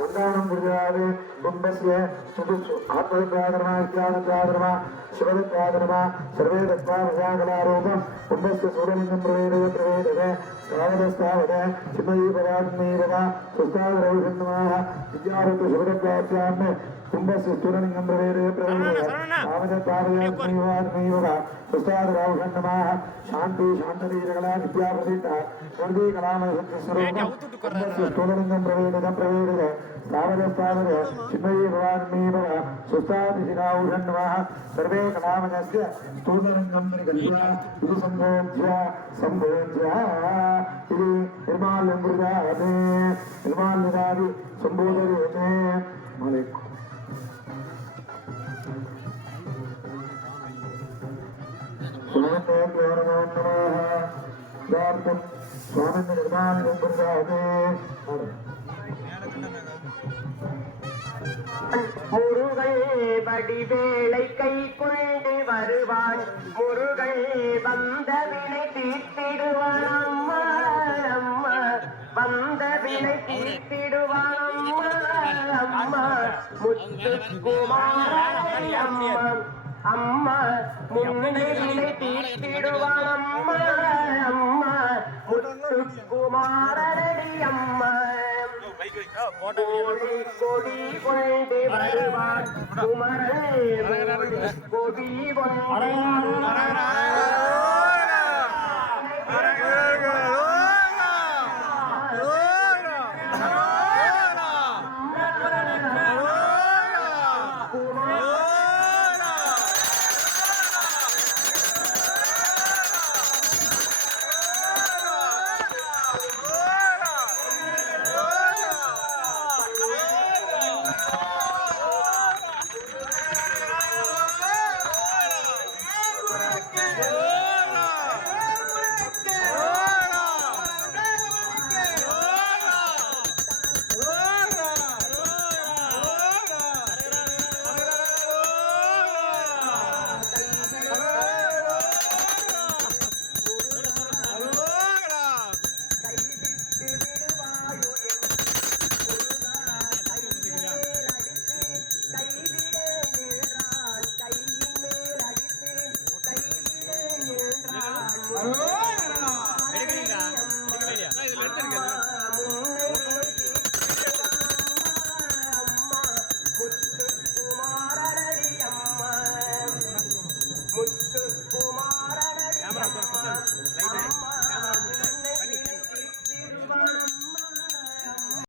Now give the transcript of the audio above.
சந்தானம் புரியாது கும்பஸ்ய சுபுசு ஆத்மவித்யாதரமா இத்தியாதித்யாதரமா சிவதித்யாதரமா சர்வே தத்வா விஜயாகலாரூபம் கும்பஸ்ய சூரியலிங்கம் பிரவேதய பிரவேதய ஸ்தாவதஸ்தாவத சிம்மயீபவாத்மீபவா சுஸ்தாவரௌஷன்மாக வித்யாரத்து ಕುಂಬಸು ತುರನಿಂಗಂಬರೇರೇ ಪ್ರವೇಶ ಆಮದ ಪಾದಯಾತ್ಮೀಯೋಗ ಪ್ರಸಾದ ರಾವಖಂಡ ಮಾಹ ಶಾಂತಿ ಶಾಂತನೀರಗಳ ವಿದ್ಯಾಪ್ರಸಿದ್ಧ ಶ್ರೀ ಕಲಾಮಯ ಸತ್ಯ ಸ್ವರೂಪ ಕುಂಬಸು ತುರನಿಂಗಂಬರೇರಿದ ಪ್ರವೇರಿದ ಸ್ಥಾವರ ಸ್ಥಾವರ ಚಿನ್ಮಯೀ ಭವಾನ್ಮೀವ ಸುಸ್ತಾದಿ ಶಿರಾವಖಂಡ ಮಾಹ ಸರ್ವೇ ಕಲಾಮಯಸ್ಯ ಸ್ತೂತನಿಂಗಂಬರಿಗತ್ಯ ಇದು ಸಂಭೋಜ್ಯ ಸಂಭೋಜ್ಯ ಇದು ನಿರ್ಮಾಲ್ಯಂಬೃದಾದೆ ನಿರ್ಮಾಲ್ಯದಾದಿ ಸಂಬೋಧರಿ சுவாமி நிர்மாணம் என்பதாக முருகை வடிவேளை கை கொண்டு வருவான் முருகை வந்த வினை தீர்த்திடுவான் அம்மா. அம்மா வந்த வினை தீர்த்திடுவான் அம்மா அம்மா முத்துக்குமார அம்மா முன்னிலை தீர்த்திடுவான் அம்மா அம்மா. குமாரடி அம்மா. கோடி கொடி கொண்டு வருவான். குமரே கொடி கொண்டு Yeah. Oh!